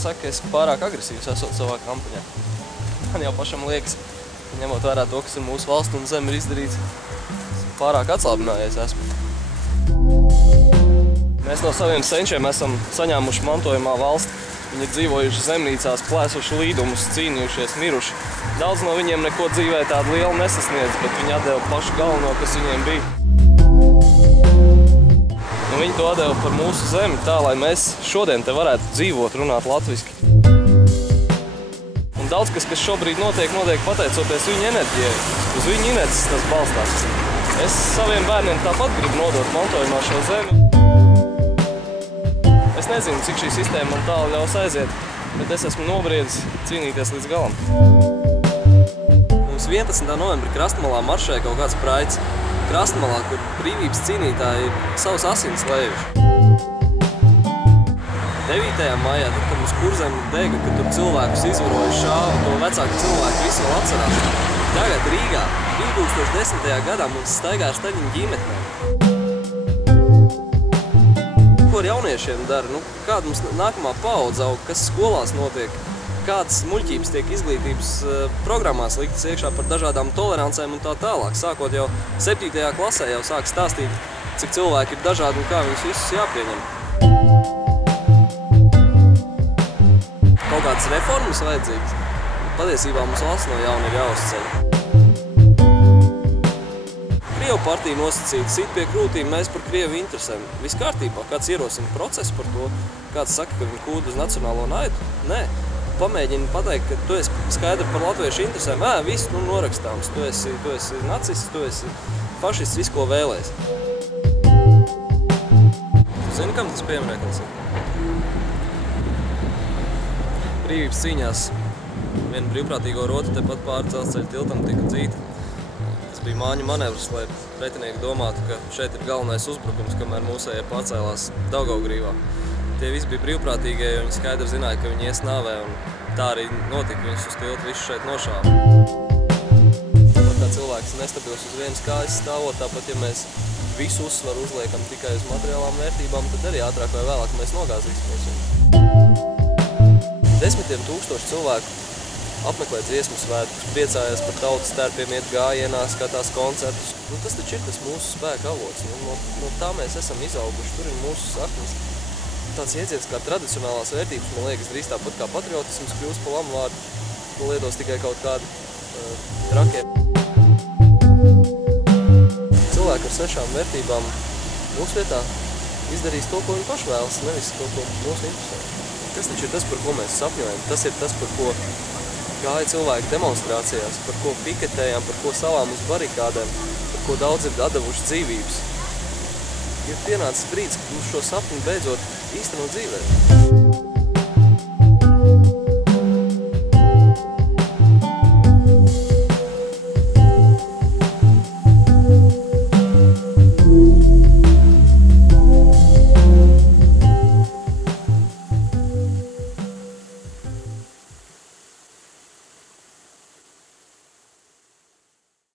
saka, ka es pārāk agresīvs esot savā kampaņā. Man jau pašam liekas, ņemot vērā to, kas ir mūsu valsts un zem ir izdarīts, pārāk atslābinājies esmu. Mēs no saviem senčiem esam saņēmuši mantojumā valsti. Viņi ir dzīvojuši zemnīcās, plēsuši līdumus, cīnījušies, miruši. Daudz no viņiem neko dzīvē tādu lielu nesasniedz, bet viņi atdeva pašu galveno, kas viņiem bija. Viņi to atdeva par mūsu zemi tā, lai mēs šodien te varētu dzīvot, runāt latviski. Un daudz kas šobrīd notiek pateicoties viņu enerģijai. Uz viņu inerces tas balstās. Es saviem bērniem tāpat gribu nodot mantojumā šo zemi. Es nezinu, cik šī sistēma man tālu ļaus aiziet, bet es esmu nobriedis cīnīties līdz galam. Mums 11. novembra Krastmalā maršēja kaut kāds praids. Krastmalā, kur brīvības cīnītāji savus asins lējuši. 9. maijā, tad, kad mums Kurzeme dega, kad tur cilvēkus izvaroja, šāva, to vecāku cilvēku visu vēl atcerās. Tagad Rīgā 2010. gadā mums staigā ar Staļiņu ģimetnēm. Ko ar jauniešiem dara? Kāda mums nākamā paudze aug, kas skolās notiek? Kādas muļķības tiek izglītības programmās liktas iekšā par dažādām tolerancēm un tā tālāk. Sākot jau 7. klasē jau sāk stāstīt, cik cilvēki ir dažādi un kā viņus visus jāpieņem. Kaut kādas reformas vajadzīgas. Patiesībā mums valsts no jauna ir jāuzceļ. Krievu partija nosacīta, sit pie krūtīm, mēs par Krievu interesēm. Viss kārtībā, kāds ierosina procesu par to, kāds saka, ka viņi kūd uz nacionālo naidu? Nē. Pamēģini pateikt, ka tu esi skaidri par latviešu interesēm. Viss norakstāms. Tu esi nacists, tu esi fašists, visu, ko vēlēs. Tu zini, kam tas piemineklis ir? Brīvības cīņās viena brīvprātīgo rota tepat pāri dzelzceļa tiltam tika dzīta. Tas bija māņu manevrs, lai pretinieki domātu, ka šeit ir galvenais uzbrukums, kamēr mūsējie pacēlās Daugavgrīvā. Tie visi bija brīvprātīgie, jo viņi skaidri zināja, ka viņi ies nāvē, un tā arī notika. Viņus uz tiltu visu šeit nošāva. Tāpat kā cilvēks nestabils uz vienas kājas stāvot, tāpat, ja mēs visu uzsvaru uzliekam tikai uz materiālām vērtībām, tad arī ātrāk vai vēlāk mēs nogāzīsimies. 10 000 cilvēku apmeklē dziesmu svētkus, priecājās par tautas tērpiem, iet gājienā, skatās koncertus. Tas taču ir tas mūsu spēka avots. No tā mēs esam izauguši, tur ir mūsu saknes. Tāds jēdziens kā tradicionālās vērtības, man liekas, drīz tāpat kā patriotisms kļūst pa lamu vārdu, lietos tikai kaut kādi trakie. Cilvēki ar svešām vērtībām mūsu vietā izdarīs to, ko viņi paši vēlas, nevis to, ko mūsu interesē. Tas taču ir tas, par ko mēs sapņojam, tas ir tas, par ko gāja cilvēki demonstrācijās, par ko piketējām, par ko savām uz barikādēm, par ko daudz ir atdevuši dzīvības. Ir pienācis brīdis, kad mums šo sapni beidzot īstenot dzīvē.